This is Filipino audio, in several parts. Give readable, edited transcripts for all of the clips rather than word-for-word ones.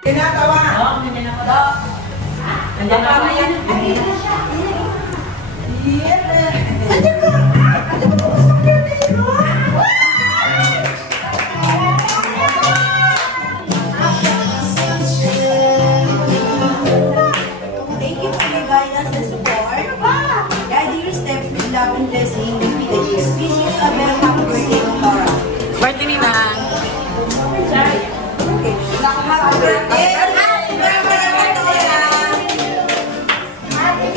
Tinatawa. Oo, hindi na ako. Nandiyan ako. Ayan na siya. Ayan na. Thank you for your guidance and support. Guide your steps with love and blessing. Be the year. Wish you a very happy birthday, Laura. Birthday ni Nang. Okay. Happy birthday. Happy birthday, Laura. Happy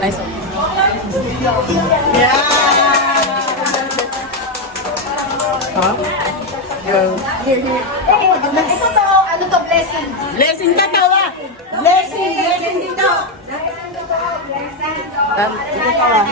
Nice. Yeah. Huh? Here. Ito to, ano to, blessing. Blessing ka tawa. Blessing dito. Ito tawa.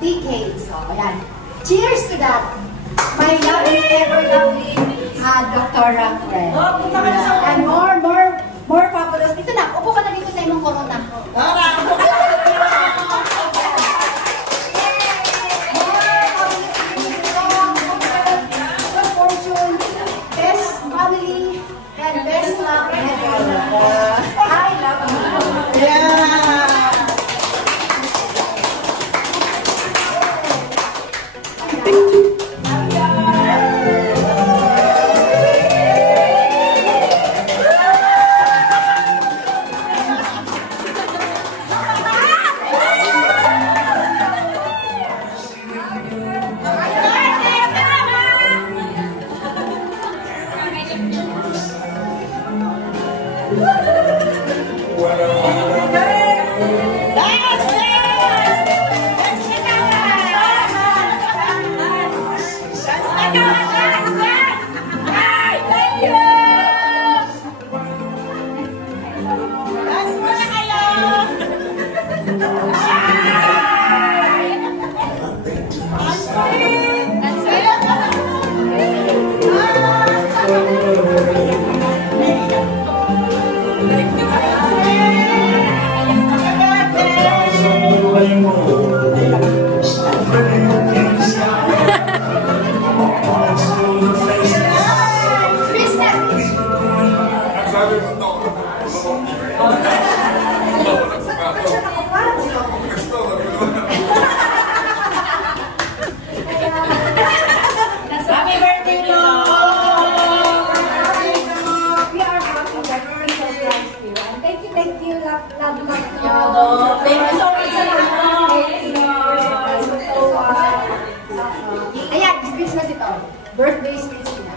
Decades. So, ayan. Cheers to that. My lovely, ever lovely Dr. friend. And more fabulous. Dito na, upo ka na dito sa inyong corona. Good fortune, best family, and best luck. I love you. Yeah. Ayan, speech na si Tol. Birthday speech niya.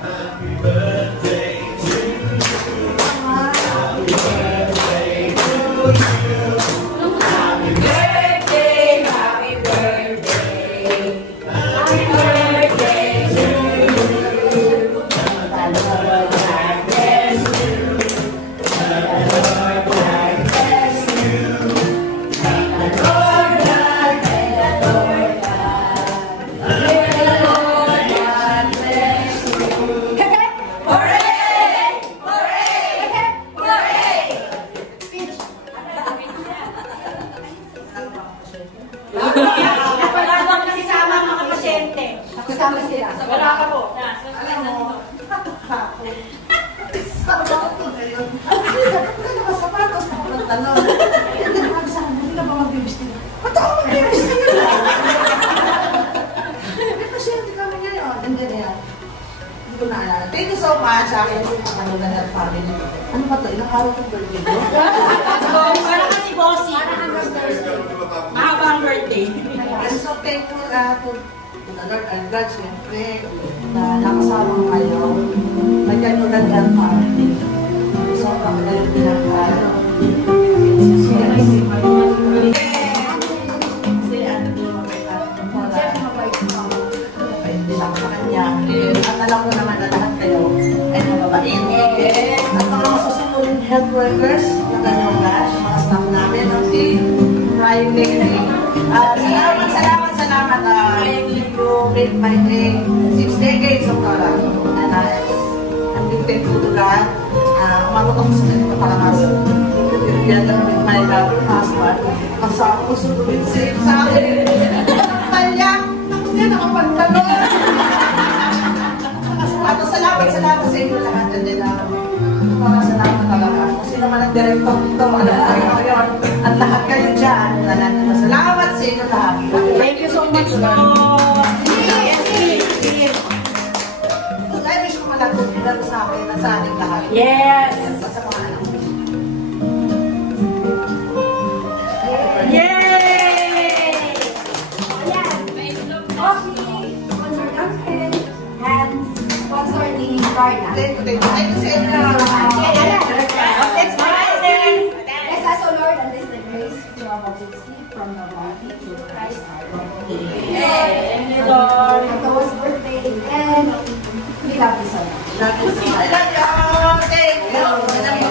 Kasama sila. Wala ka po. Alam mo, sapatos na pantalon. Hindi naman sa akin, hindi ka ba magbibistin? Ba't ako magbibistin? May pasyente kami ngayon. Hindi na yan. Hindi ko naalala. Thank you so much sa akin yung pangalanan ng family. Ano ba ito? Ilang araw itong birthday ko? Para ka si Bossy. Mahaba ang birthday. I'm so thankful to the Lord and God, siyempre, na nakasama ko kayo. Nagkanulan ng family. Sobrang magaling pinaka. Kasi ano din mabait at mabait din ako sa kanya. At alam ko naman na lahat kayo ay mababait. At mga masusunod health workers na kanyang lahat, mga staff namin, ang team, Ryan Lady. Salamat. Ryan Libro, made my day, 6 decades of Torah. And I'm being thankful to God. Umabot ako sa ganito kalakas. Together with my loving husband. Kasama ko sunod sa akin. Nakapalyak. Hindi nakapagtanong. Salamat sa inyo lahat. And then, salamat talaga. Kung sino man ang director dito, alam ko kayo ngayon. At lahat kayo dyan. Salamat sa inyo lahat. Thank you so much po. I wish ko malagod sa akin at sa ating lahat. Yes. Sa mga anak. Yay! Ayan. Coffee, sponsor namin. And sponsor ni Carla. Thank you sa inyo. Let's ask the Lord and this the grace to our body from the body to Christ our Lord. Thank you, Lord. It was birthday and we love you so much. I love you. Thank you.